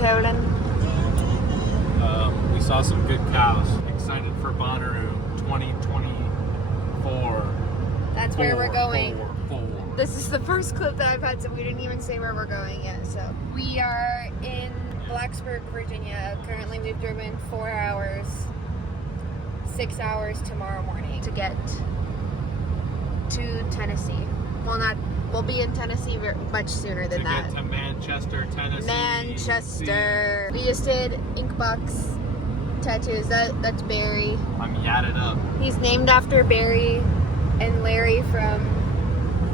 Caid? We saw some good cows. Excited for Bonnaroo 2024. That's where we're going. Four. This is the first clip that I've had, so we didn't even say where we're going yet. So we are in Blacksburg, Virginia. Currently we've driven 4 hours, 6 hours tomorrow morning to get to Tennessee. We'll be in Tennessee much sooner than that. To get to Manchester, Tennessee. Manchester. We just did ink box tattoos. That's Barry. I'm yadded up. He's named after Barry and Larry from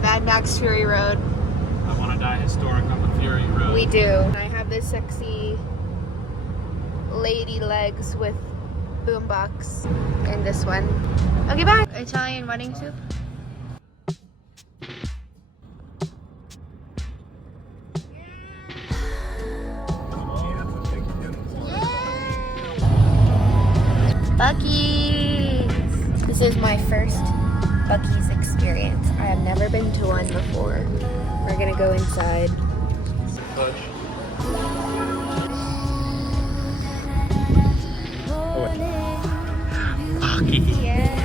Mad Max Fury Road. I want to die historic on the Fury Road. We do. I have this sexy lady legs with boombox and this one. Okay, bye. Italian wedding soup. Buc-ee's. This is my first Buc-ee's experience. I have never been to one before. We're gonna go inside. Push. Buc-ee's. Yeah.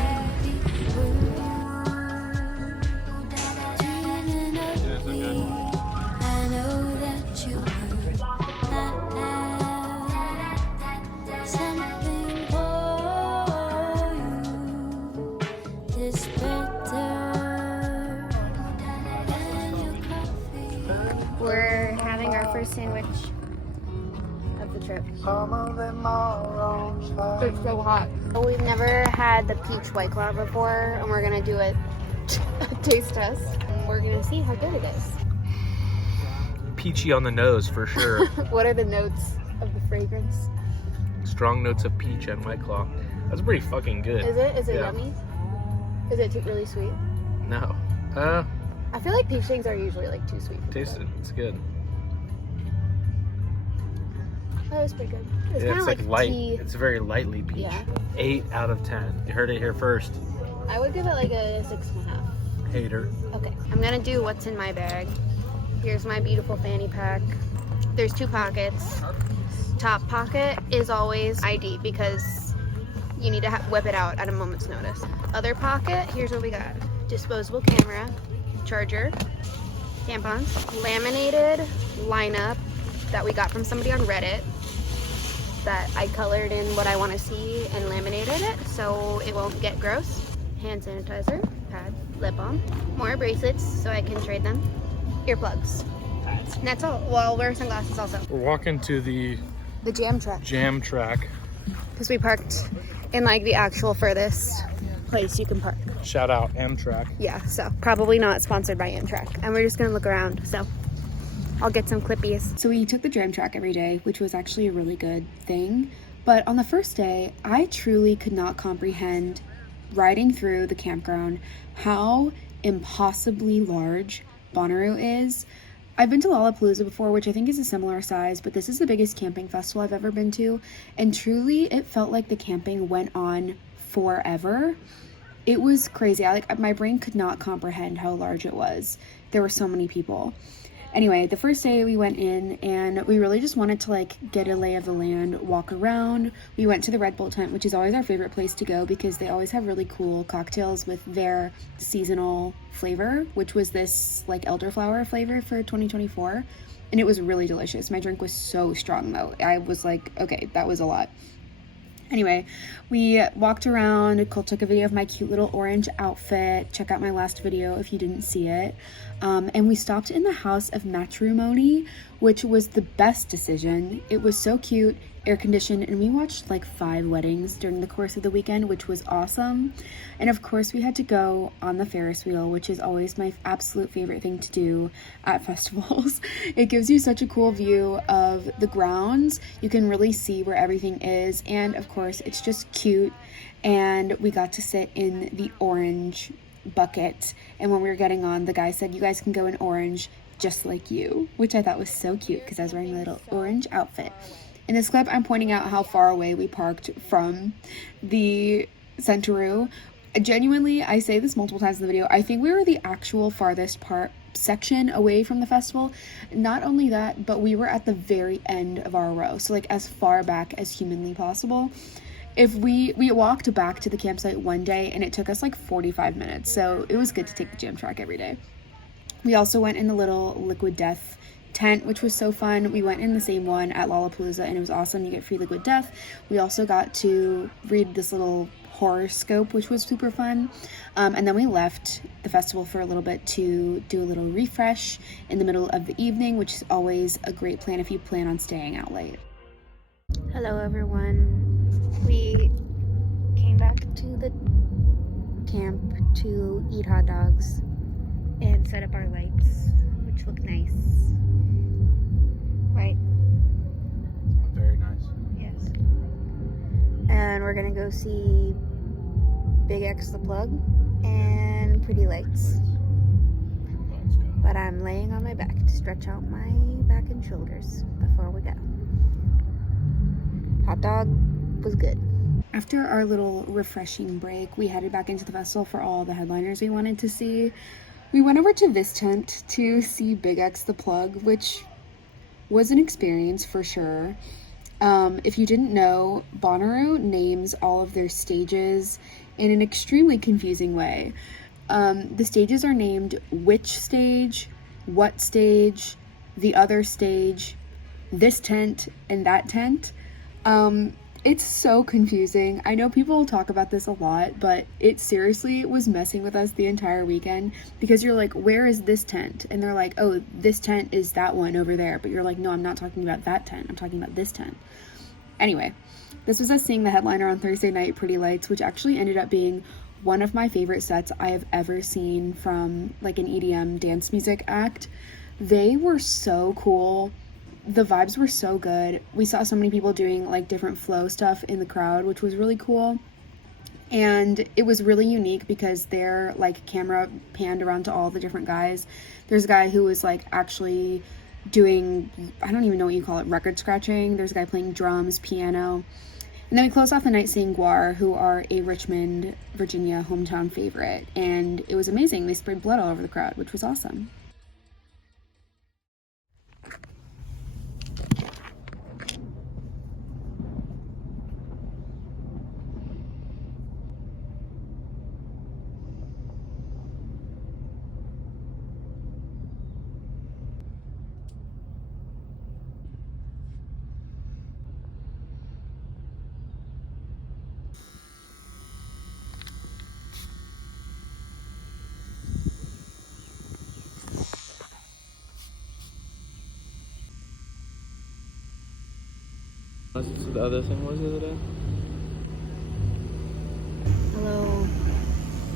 We're having our first sandwich of the trip. It's so hot. We've never had the peach White Claw before, and we're gonna do a taste test. And we're gonna see how good it is. Peachy on the nose for sure. What are the notes of the fragrance? Strong notes of peach and White Claw. That's pretty fucking good. Is it? Is it Yeah. yummy? Is it really sweet? No. I feel like peach things are usually like too sweet. Taste it. It's good. Oh, it's pretty good. It's Yeah, kind of it's like light. tea. It's very lightly peach. Yeah. 8 out of 10. You heard it here first. I would give it like a 6.5. Hater. Okay, I'm gonna do what's in my bag. Here's my beautiful fanny pack. There's 2 pockets. Top pocket is always ID because you need to whip it out at a moment's notice. Other pocket, here's what we got. Disposable camera, charger, tampons, laminated lineup that we got from somebody on Reddit that I colored in what I want to see and laminated it so it won't get gross. Hand sanitizer, pad, lip balm, more bracelets so I can trade them, earplugs. And that's all. Well, I'll wear sunglasses also. We're walking to the jam track. Jam track. Because we parked in like the actual furthest place you can park. Shout out Amtrak. Yeah, so probably not sponsored by Amtrak. And we're just gonna look around, so I'll get some clippies. So we took the Jam Track every day, which was actually a really good thing. But on the first day, I truly could not comprehend riding through the campground how impossibly large Bonnaroo is. I've been to Lollapalooza before, which I think is a similar size, but this is the biggest camping festival I've ever been to. And truly, it felt like the camping went on forever. It was crazy. My brain could not comprehend how large it was. There were so many people. Anyway, the first day we went in and we really just wanted to like get a lay of the land, walk around. We went to the Red Bull tent, which is always our favorite place to go because they always have really cool cocktails with their seasonal flavor, which was this like elderflower flavor for 2024. And it was really delicious. My drink was so strong though. I was like, okay, that was a lot. Anyway, we walked around. Cole took a video of my cute little orange outfit. Check out my last video if you didn't see it. And we stopped in the House of Matrimony, which was the best decision. It was so cute, air conditioned, and we watched like 5 weddings during the course of the weekend, which was awesome. And of course we had to go on the Ferris wheel, which is always my absolute favorite thing to do at festivals. It gives you such a cool view of the grounds. You can really see where everything is, and of course it's just cute. And we got to sit in the orange bucket, and when we were getting on, the guy said, you guys can go in orange just like you, which I thought was so cute because I was wearing a little orange outfit. In this clip, I'm pointing out how far away we parked from the Centeroo. Genuinely, I say this multiple times in the video, I think we were the actual farthest section away from the festival. Not only that, but we were at the very end of our row, so like as far back as humanly possible. If we walked back to the campsite one day and it took us like 45 minutes, so it was good to take the jam track every day. We also went in the little Liquid Death tent, which was so fun. We went in the same one at Lollapalooza and it was awesome. You get free Liquid Death. We also got to read this little horoscope, which was super fun. And then we left the festival for a little bit to do a little refresh in the middle of the evening, which is always a great plan if you plan on staying out late. Hello everyone. We came back to the camp to eat hot dogs and set up our lights, which look nice. Right? Very nice. Yes. And we're gonna go see Big X the Plug and Pretty Lights. But I'm laying on my back to stretch out my back and shoulders before we go. Hot dog was good. After our little refreshing break, we headed back into the festival for all the headliners we wanted to see. We went over to this tent to see Big X the Plug, which was an experience for sure. If you didn't know, Bonnaroo names all of their stages in an extremely confusing way. The stages are named which stage, what stage, the other stage, this tent, and that tent. It's so confusing. I know people talk about this a lot, but it seriously was messing with us the entire weekend because you're like, where is this tent? And they're like, oh, this tent is that one over there. But you're like, no, I'm not talking about that tent. I'm talking about this tent. Anyway, this was us seeing the headliner on Thursday night, Pretty Lights, which actually ended up being one of my favorite sets I have ever seen from like an EDM dance music act. They were so cool. The vibes were so good. We saw so many people doing like different flow stuff in the crowd, which was really cool. And it was really unique because their like camera panned around to all the different guys. There's a guy who was like actually doing, I don't even know what you call it, record scratching. There's a guy playing drums, piano. And then we closed off the night seeing Guar, who are a Richmond, Virginia hometown favorite. And it was amazing. They sprayed blood all over the crowd, which was awesome. What's the other thing was the other day? Hello.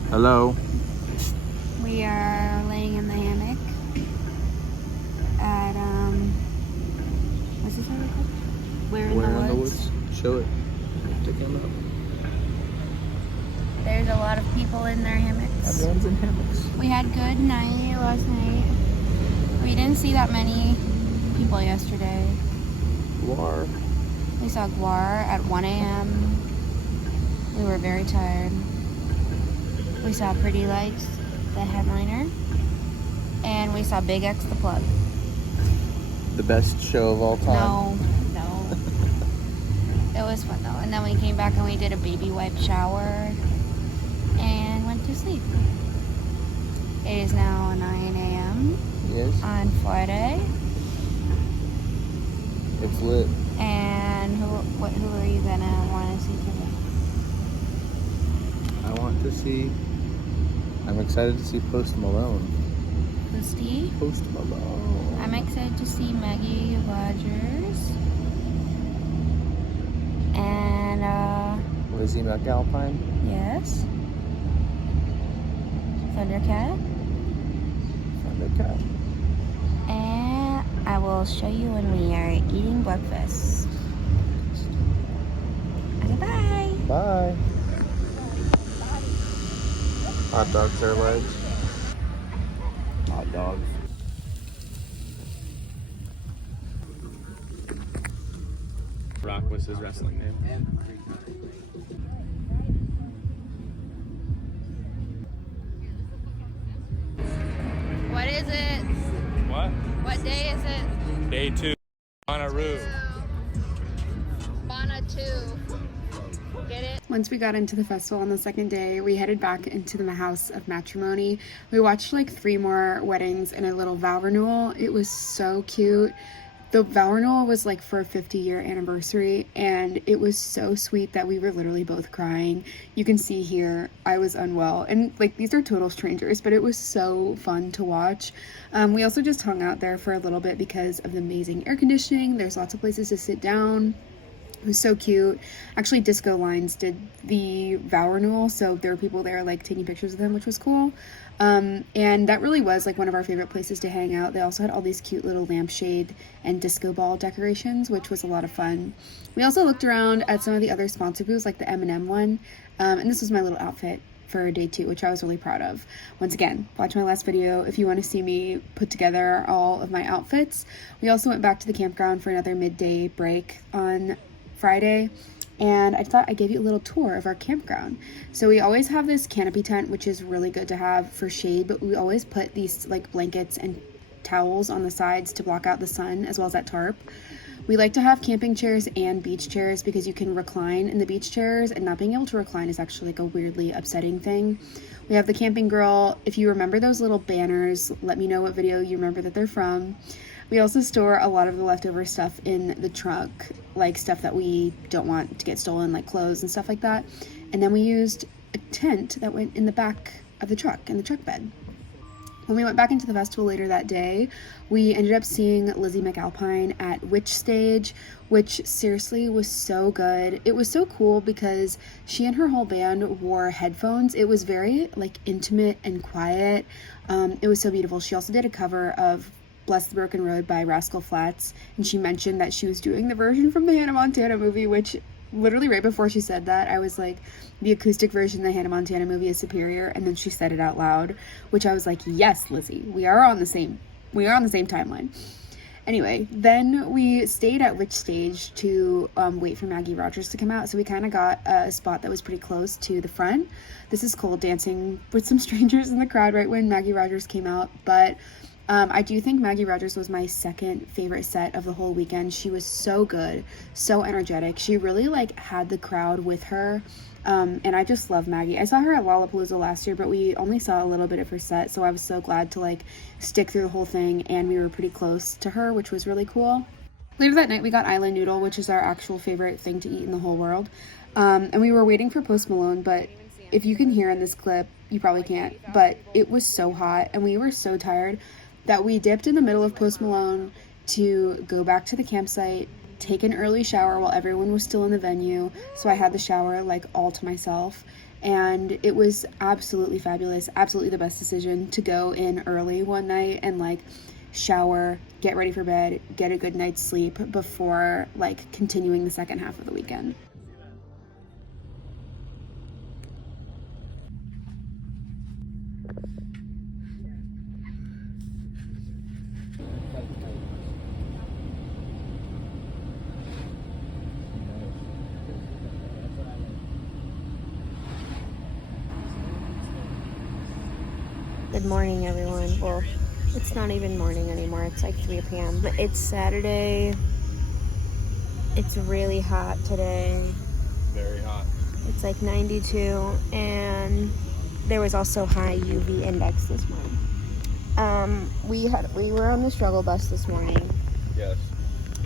Hello. We are laying in the hammock at, what's this hammock called? Where in the Woods. Show it. The camera up. There's a lot of people in their hammocks. Everyone's in hammocks. We had good night last night. We didn't see that many people yesterday. Guar. We saw Guar at 1 a.m. We were very tired. We saw Pretty Lights, the headliner, and we saw Big X the Plug. The best show of all time. No. It was fun though. And then we came back and we did a baby wipe shower and went to sleep. It is now 9 a.m. Yes. on Friday. It's lit. And who are you gonna want to see today? I'm excited to see Post Malone. Posty? Post Malone. I'm excited to see Maggie Rogers. And, Lizzie McAlpine. yes. Thundercat. Thundercat. And I will show you when we are eating breakfast. Okay, bye. Bye. Hot dogs are legs. Hot dogs. Rock was his wrestling name. What is it? What day is it? Day 2. Bonnaroo. Bonnaroo. Get it? Once we got into the festival on the second day, we headed back into the house of matrimony. We watched like 3 more weddings and a little vow renewal. It was so cute. The vow renewal was like for a 50-year anniversary, and it was so sweet that we were literally both crying. You can see here I was unwell, and like these are total strangers, but it was so fun to watch. We also just hung out there for a little bit because of the amazing air conditioning. There's lots of places to sit down. It was so cute. Actually, Disco Lines did the vow renewal, so there were people there like taking pictures of them, which was cool. And that really was like one of our favorite places to hang out. They also had all these cute little lampshade and disco ball decorations, which was a lot of fun. We also looked around at some of the other sponsor booths, like the M&M one, and this was my little outfit for day 2, which I was really proud of. Once again, watch my last video if you want to see me put together all of my outfits. We also went back to the campground for another midday break on Friday, and I thought I'd give you a little tour of our campground. So we always have this canopy tent, which is really good to have for shade, but we always put these like blankets and towels on the sides to block out the sun, as well as that tarp. We like to have camping chairs and beach chairs because you can recline in the beach chairs, and not being able to recline is actually like a weirdly upsetting thing. We have the camping grill. If you remember those little banners, let me know what video you remember that they're from. We also store a lot of the leftover stuff in the trunk, like stuff that we don't want to get stolen, like clothes and stuff like that. And then we used a tent that went in the back of the truck, in the truck bed. When we went back into the festival later that day, we ended up seeing Lizzie McAlpine at Witch Stage, which seriously was so good. It was so cool because she and her whole band wore headphones. It was very like intimate and quiet. It was so beautiful. She also did a cover of Bless the Broken Road by Rascal Flatts, and she mentioned that she was doing the version from the Hannah Montana movie, which literally right before she said that, I was like, the acoustic version of the Hannah Montana movie is superior, and then she said it out loud, which I was like, yes, Lizzie, we are on the same timeline. Anyway, then we stayed at Witch Stage to wait for Maggie Rogers to come out, so we kind of got a spot that was pretty close to the front. This is Cole dancing with some strangers in the crowd right when Maggie Rogers came out, but I do think Maggie Rogers was my second favorite set of the whole weekend. She was so good, so energetic. She really like had the crowd with her, and I just love Maggie. I saw her at Lollapalooza last year, but we only saw a little bit of her set, so I was so glad to like stick through the whole thing, and we were pretty close to her, which was really cool. Later that night, we got island noodle, which is our actual favorite thing to eat in the whole world, and we were waiting for Post Malone, but if you can hear in this clip, you probably can't, but it was so hot, and we were so tired that we dipped in the middle of Post Malone to go back to the campsite, take an early shower while everyone was still in the venue. So I had the shower like all to myself, and it was absolutely fabulous, absolutely the best decision to go in early one night and like shower, get ready for bed, get a good night's sleep before like continuing the second half of the weekend. Good morning, everyone. Well, it's not even morning anymore. It's like 3 p.m. But it's Saturday. It's really hot today. Very hot. It's like 92, and there was also high UV index this morning. We were on the struggle bus this morning. Yes.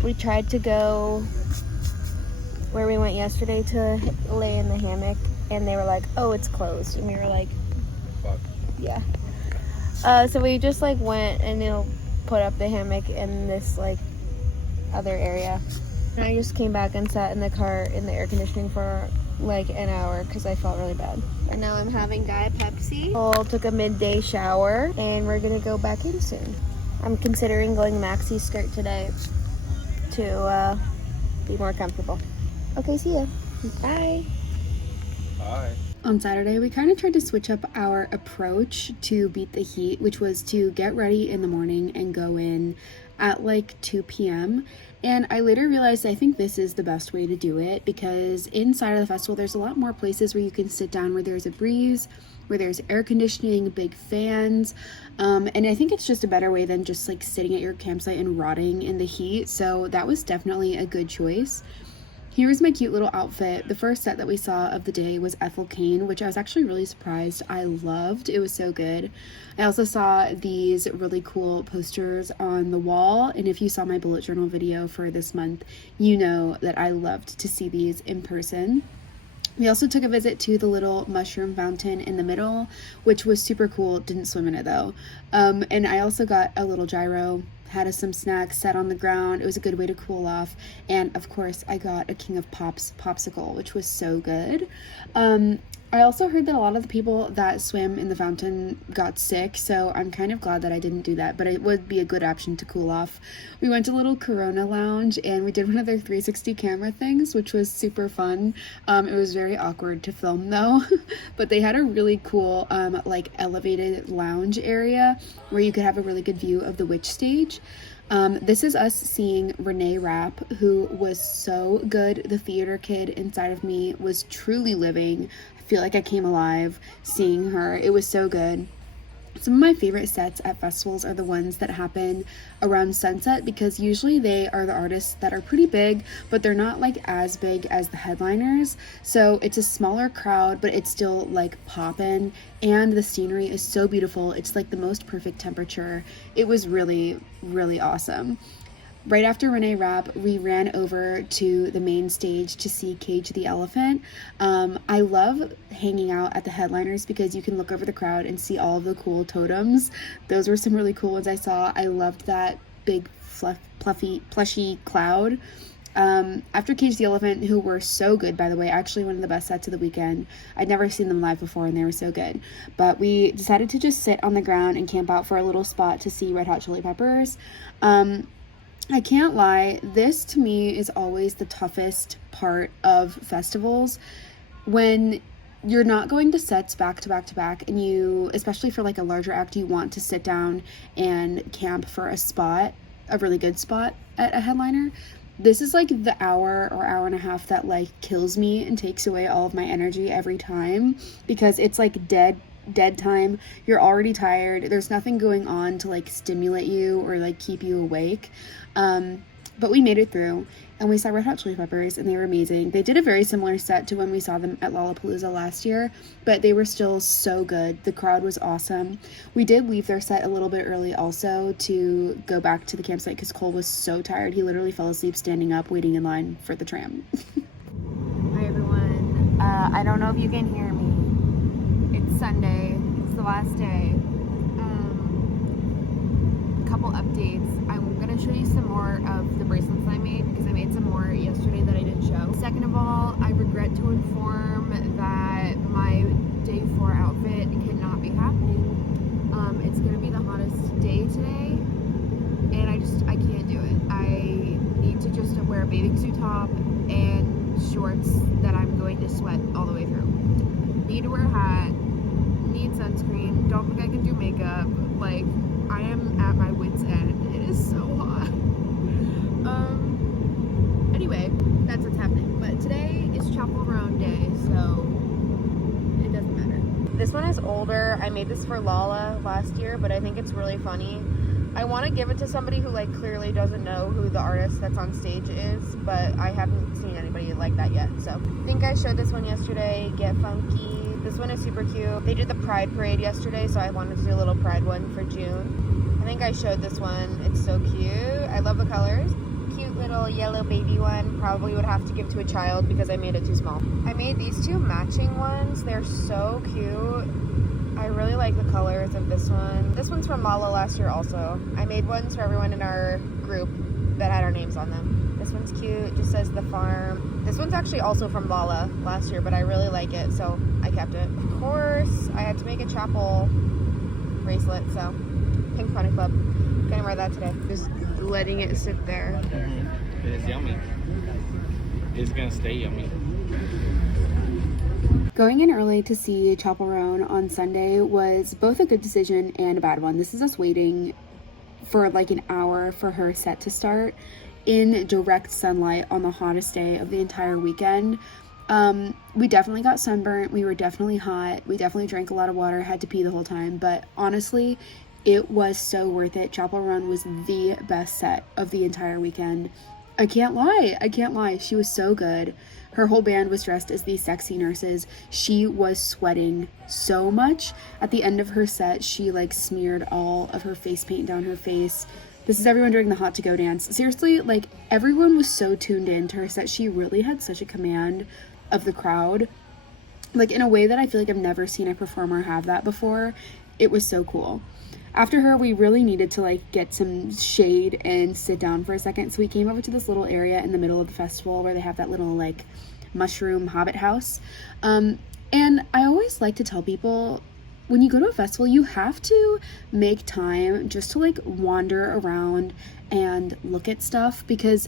We tried to go where we went yesterday to lay in the hammock, and they were like, "Oh, it's closed," and we were like, Fuck. "Yeah." So we just like went and put up the hammock in this like other area, and I just came back and sat in the car in the air conditioning for like an hour because I felt really bad. And now I'm having Diet Pepsi. Cole took a midday shower, and we're gonna go back in soon. I'm considering going maxi skirt today to be more comfortable. Okay, see ya. Bye. Bye. On Saturday, we kind of tried to switch up our approach to beat the heat, which was to get ready in the morning and go in at like 2 p.m. And I later realized I think this is the best way to do it, because inside of the festival, there's a lot more places where you can sit down where there's a breeze, where there's air conditioning, big fans, and I think it's just a better way than just like sitting at your campsite and rotting in the heat. So that was definitely a good choice. Here's my cute little outfit. The first set that we saw of the day was Ethel Cain, which I was actually really surprised. I loved. It was so good. I also saw these really cool posters on the wall, and if you saw my bullet journal video for this month, you know that I loved to see these in person. We also took a visit to the little mushroom fountain in the middle, which was super cool. Didn't swim in it though. And I also got a little gyro, had us some snacks, sat on the ground. It was a good way to cool off. And of course, I got a King of Pops popsicle, which was so good. I also heard that a lot of the people that swim in the fountain got sick, so I'm kind of glad that I didn't do that, but it would be a good option to cool off. We went to a little Corona lounge, and we did one of their 360 camera things, which was super fun. It was very awkward to film, though, but they had a really cool, like, elevated lounge area where you could have a really good view of the witch stage. This is us seeing Renee Rapp, who was so good. The theater kid inside of me was truly living. I feel like I came alive seeing her. It was so good. Some of my favorite sets at festivals are the ones that happen around sunset, because usually they are the artists that are pretty big, but they're not like as big as the headliners. So it's a smaller crowd, but it's still like poppin', and the scenery is so beautiful. It's like the most perfect temperature. It was really, really awesome. Right after Renee Rapp, we ran over to the main stage to see Caid the elephant. I love hanging out at the headliners because you can look over the crowd and see all of the cool totems. Those were some really cool ones I saw. I loved that big fluffy plushy cloud. After Caid the elephant, who were so good, by the way, actually one of the best sets of the weekend. I'd never seen them live before and they were so good. But we decided to just sit on the ground and camp out for a little spot to see Red Hot Chili Peppers. I can't lie, this to me is always the toughest part of festivals, when you're not going to sets back to back to back, and you, especially for like a larger act, you want to sit down and camp for a spot, a really good spot at a headliner. This is like the hour or hour and a half that like kills me and takes away all of my energy every time, because it's like dead time. You're already tired. There's nothing going on to like stimulate you or like keep you awake. But we made it through, and we saw Red Hot Chili Peppers, and they were amazing. They did a very similar set to when we saw them at Lollapalooza last year, but they were still so good. The crowd was awesome. We did leave their set a little bit early also to go back to the campsite because Cole was so tired. He literally fell asleep standing up waiting in line for the tram. Hi everyone. I don't know if you can hear me. It's Sunday. It's the last day. Couple updates. I'm gonna show you some more of the bracelets I made, because I made some more yesterday that I didn't show. Second of all, I regret to inform that my day 4 outfit cannot be happening. It's gonna be the hottest day today, and I can't do it. I need to just wear a bathing suit top and shorts that I'm going to sweat all the way through. Need to wear a hat, need sunscreen, don't think I can do makeup. Like, I am at my wit's end. It is so hot. Anyway, that's what's happening. But today is Chaperone Day, so it doesn't matter. This one is older. I made this for Lala last year, but I think it's really funny. I want to give it to somebody who like clearly doesn't know who the artist that's on stage is, but I haven't seen anybody like that yet. So I think I showed this one yesterday, Get Funky. This one is super cute. They did the Pride Parade yesterday, so I wanted to do a little Pride one for June. I think I showed this one. It's so cute. I love the colors. Cute little yellow baby one. Probably would have to give to a child because I made it too small. I made these two matching ones. They're so cute. I really like the colors of this one. This one's from Lala last year also. I made ones for everyone in our group that had our names on them. This one's cute, just says The Farm. This one's actually also from Lala last year, but I really like it, so I kept it. Of course, I had to make a chapel bracelet, so Pink Pony Club. Gonna wear that today. Just letting it sit there. It's yummy. It's gonna stay yummy. Going in early to see Chaperone on Sunday was both a good decision and a bad one. This is us waiting for like an hour for her set to start in direct sunlight on the hottest day of the entire weekend. We definitely got sunburnt. We were definitely hot. We definitely drank a lot of water, had to pee the whole time. But honestly, it was so worth it. Chapel Run was the best set of the entire weekend. I can't lie. I can't lie. She was so good. Her whole band was dressed as these sexy nurses. She was sweating so much. At the end of her set, she like smeared all of her face paint down her face. This is everyone during the hot to go dance. Seriously, like everyone was so tuned in to her set. She really had such a command of the crowd, like in a way that I feel like I've never seen a performer have that before. It was so cool. After her, we really needed to like get some shade and sit down for a second. So we came over to this little area in the middle of the festival where they have that little like mushroom hobbit house. And I always like to tell people, when you go to a festival, you have to make time just to like wander around and look at stuff, because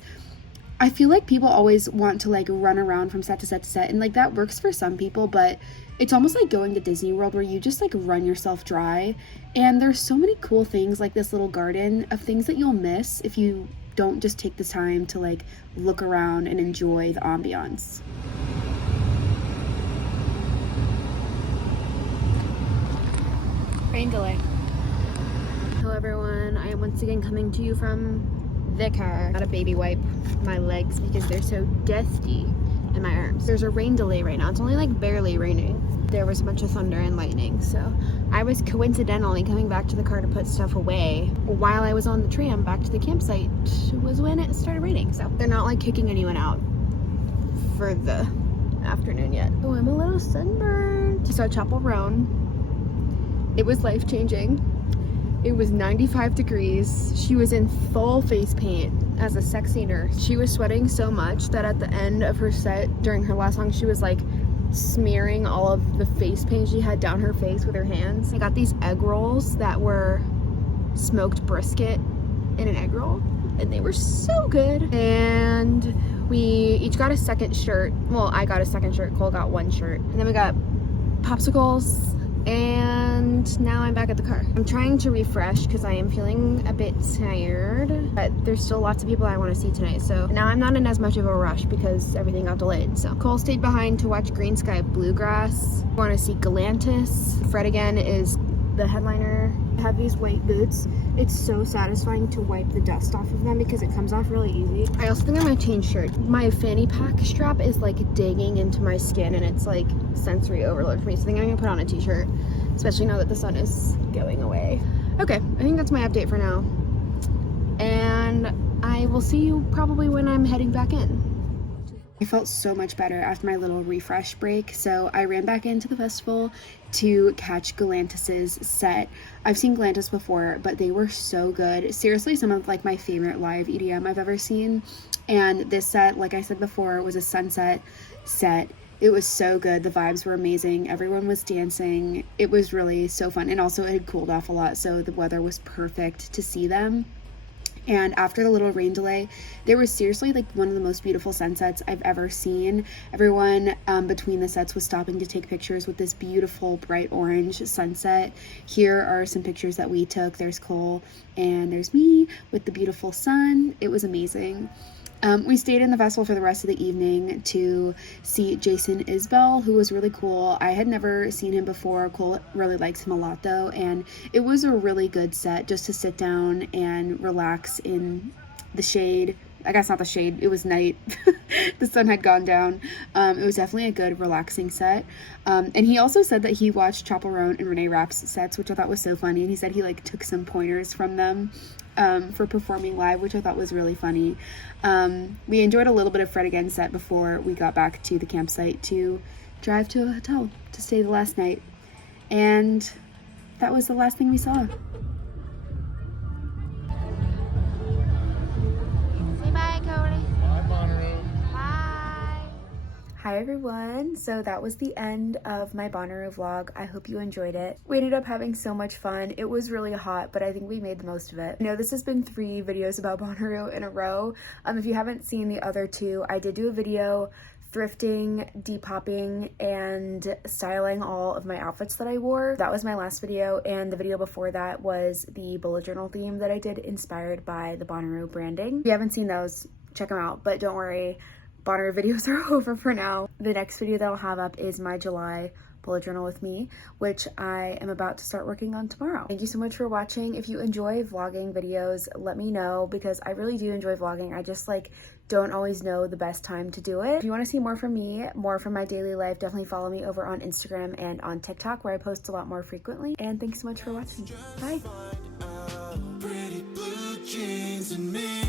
I feel like people always want to like run around from set to set to set, and like that works for some people, but it's almost like going to Disney World where you just like run yourself dry. And there's so many cool things like this little garden of things that you'll miss if you don't just take the time to like look around and enjoy the ambiance. Rain delay. Hello everyone, I am once again coming to you from the car. Got a baby wipe my legs because they're so dusty, and my arms. There's a rain delay right now. It's only like barely raining. There was a bunch of thunder and lightning, so I was coincidentally coming back to the car to put stuff away. While I was on the tram back to the campsite was when it started raining, so they're not like kicking anyone out for the afternoon yet. Oh, I'm a little sunburned. So at Chapel Roan, it was life-changing. It was 95 degrees. She was in full face paint as a sexy nurse. She was sweating so much that at the end of her set, during her last song, she was like smearing all of the face paint she had down her face with her hands. I got these egg rolls that were smoked brisket in an egg roll, and they were so good. And we each got a second shirt. Well, I got a second shirt, Cole got one shirt. And then we got popsicles, and now I'm back at the car. I'm trying to refresh because I am feeling a bit tired, but there's still lots of people I want to see tonight, so now I'm not in as much of a rush because everything got delayed. So Cole stayed behind to watch Green Sky Bluegrass. I want to see Galantis. Fred again is the headliner. I have these white boots. It's so satisfying to wipe the dust off of them because it comes off really easy. I also think I'm gonna change shirt. My Fanny Pack strap is like digging into my skin, and it's like sensory overload for me, so I think I'm gonna put on a t-shirt, especially now that the sun is going away. Okay, I think that's my update for now, and I will see you probably when I'm heading back in. I felt so much better after my little refresh break, so I ran back into the festival to catch Galantis's set. I've seen Galantis before, but they were so good. Seriously, some of like my favorite live EDM I've ever seen. And this set, like I said before, was a sunset set. It was so good. The vibes were amazing. Everyone was dancing. It was really so fun. And also it had cooled off a lot, so the weather was perfect to see them. And after the little rain delay, there was seriously like one of the most beautiful sunsets I've ever seen. Everyone between the sets was stopping to take pictures with this beautiful bright orange sunset. Here are some pictures that we took. There's Cole and there's me with the beautiful sun. It was amazing. We stayed in the festival for the rest of the evening to see Jason Isbell, who was really cool. I had never seen him before. Cole really likes him a lot though, and it was a really good set just to sit down and relax in the shade. I guess not the shade, it was night. The sun had gone down. It was definitely a good relaxing set. And he also said that he watched Chapel Roan and Renee Rapp's sets, which I thought was so funny. And he said he like took some pointers from them for performing live, which I thought was really funny. We enjoyed a little bit of Fred Again's set before we got back to the campsite to drive to a hotel to stay the last night. And that was the last thing we saw. Say bye, Cody. Bye, Bonnaroo. Bye. Hi everyone, so that was the end of my Bonnaroo vlog. I hope you enjoyed it. We ended up having so much fun. It was really hot, but I think we made the most of it. I know this has been 3 videos about Bonnaroo in a row. If you haven't seen the other 2, I did do a video thrifting, depopping, and styling all of my outfits that I wore. That was my last video, and the video before that was the bullet journal theme that I did inspired by the Bonnaroo branding. If you haven't seen those, check them out, but don't worry, Bonnaroo videos are over for now. The next video that I'll have up is my July bullet journal with me, which I am about to start working on tomorrow. Thank you so much for watching. If you enjoy vlogging videos, let me know, because I really do enjoy vlogging. I just like don't always know the best time to do it. If you want to see more from me, more from my daily life, definitely follow me over on Instagram and on TikTok, where I post a lot more frequently. And thanks so much for watching. Bye. Pretty blue jeans and me.